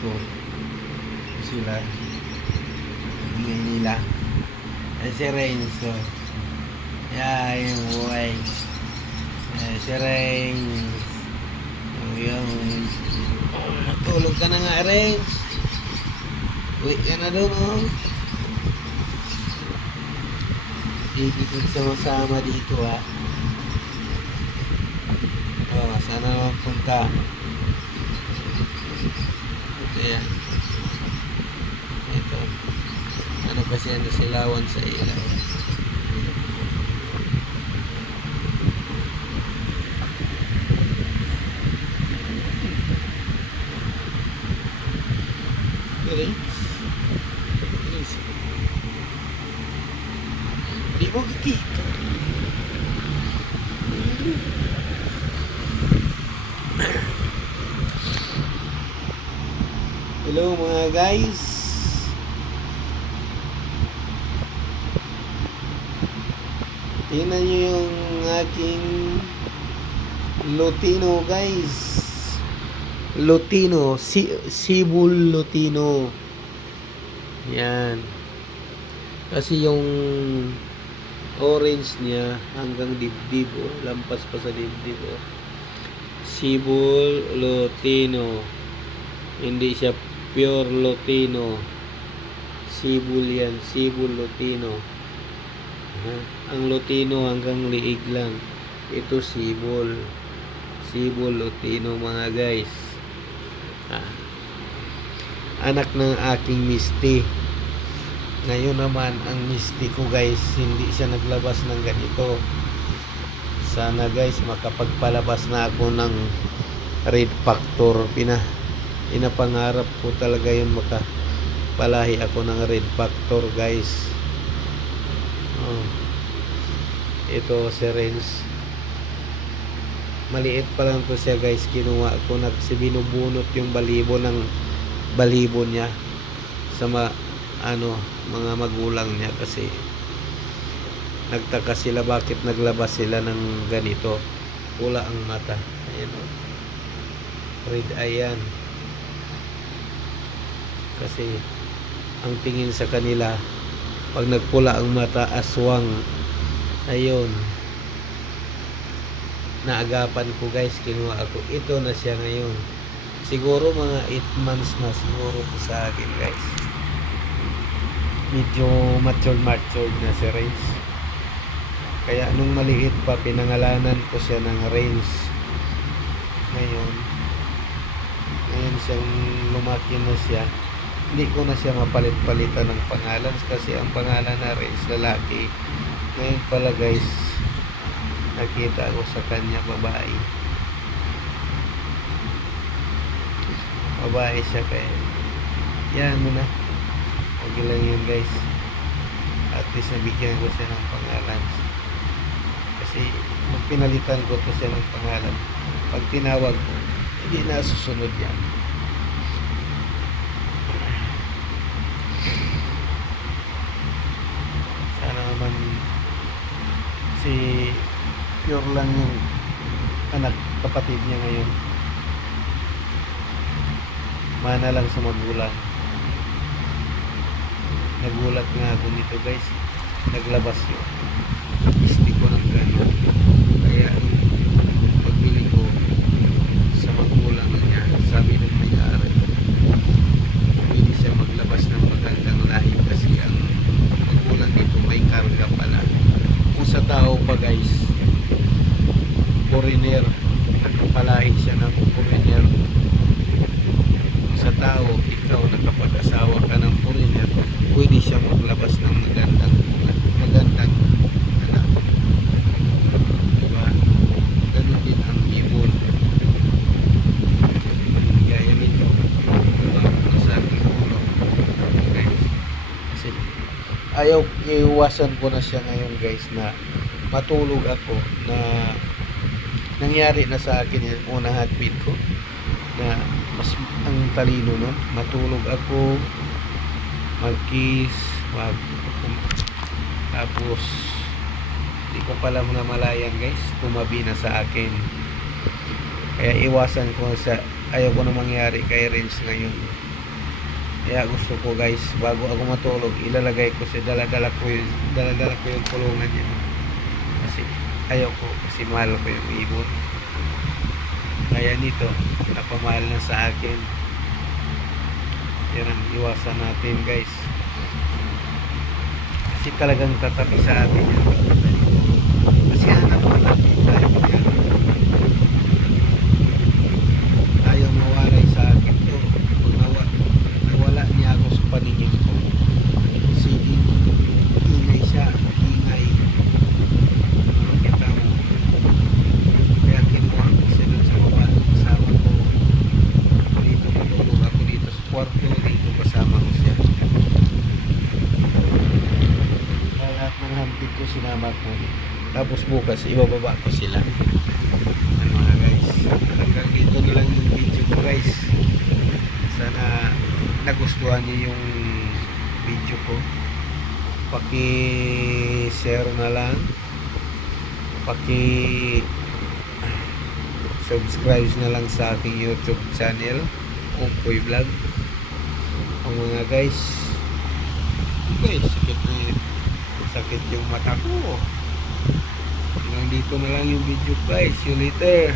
ko. Sila. Ingay nila. Si Renzo. Yung buhay. Si Renzo. Yung tulog ka na nga, Renzo. Uwi ka na doon, oh. Hindi ko sama dito, ha. Oh, sana naman punta. Okay, ito. Ano pa siya na silawan sa ilaw. Galing. Di mo kikita. Hello mga guys. Tingnan nyo yung aking Lutino guys. Lutino, Sibul Lutino. Yan. Kasi yung orange niya hanggang dibdib, oh. Lampas pa sa dibdib, oh. Sibul Lutino. Hindi siya pure Lutino. Sibul yan, Sibul Lutino. Ang Lutino hanggang liig lang. Ito Sibul. Sibul Lutino mga guys. Anak ng aking Misty. Ngayon naman ang Misty ko guys, hindi siya naglabas ng ganito. Sana guys makapagpalabas na ako ng Red Factor. Pinapangarap ko talaga yung makapalahi ako ng Red Factor guys. Ito si Renz. Maliit pa lang to siya guys. Kinuha ko na kasi binubunot yung balibo niya sa mga magulang niya kasi nagtaka sila bakit naglabas sila ng ganito. Pula ang mata. Ayan, oh. Red eye yan. Kasi ang tingin sa kanila pag nagpula ang mata, aswang. Ayun, naagapan ko guys, kinuha ako. Ito na siya ngayon. Siguro mga 8 months na siguro to sa akin guys. Medyo matured na si Renz. Kaya nung maliit pa, pinangalanan ko siya ng Renz. Ngayon siyang lumaki na siya. Hindi ko na siya mapalit-palitan ng pangalan kasi ang pangalan na Renz lalaki. Ngayon pala guys, nakita ko sa kanya babae. Babae siya kaya yan mo na. Okay lang yun guys. At least nabigyan ko siya ng pangalan. Kasi pinalitan ko to siya ng pangalan. Pag tinawag ko, hindi na susunod yan. Sana naman si pure lang yung anak kapatid niya ngayon. Mana lang sa magulang. Nagulat nga ako nito guys. Naglabas yun. Isti ko ng gano'n. Kaya pagbili ko sa magulang niya, sabi ng may-ari, hindi siya maglabas ng magandang lahi kasi ang magulang nito may karga pala. Kung sa tao pa guys, foreigner, nakapalahin siya ng foreigner. Sa tao, ikaw nakapag-asawa ka ng foreigner, pwede siyang maglabas ng magandang anak. Diba? Ganun din ang ibon. Gaya nito. Sa aking ulo. Guys. Kasi iwasan ko na siya ngayon guys na matulog ako na nangyari na sa akin yung unang heartbeat ko na mas ang talino nun. Matulog ako, mag-kiss, tapos di ko pala na malayan guys, tumabi na sa akin. Kaya iwasan ko ayaw ko na mangyari kay Renz ngayon. Kaya gusto ko guys, bago ako matulog, ilalagay ko sa daladala ko yung kulungan niya. Kasi ayaw ko, kasi mahal ko yung ibon. Kaya nito, napamahal na sa akin. Yan ang iwasan natin guys. Kasi talagang tatabi sa atin yan. Kasi hanap mo natin tayo yan. Ayaw mawalay sa akin to. Pag nawala niya ako sa paningin ko. Sige, ingay siya, ingay. Kita mo. Kaya kinuha ko siya dun sa baba. Kasama ko. Dito matulog ako dito sa kwarto. Dito kasama ko siya. Lahat ng hampid ko sinama ko. Tapos bukas ibababa ko sila. Ano mga guys, hanggang dito na lang yung video ko guys. Sana nagustuhan niyo yung video ko. Paki-share na lang, paki-subscribe na lang sa aking YouTube channel, Ungkoy Vlog. O mga guys, sakit yung mata ko. Hanggang dito na lang yung video guys. See you later.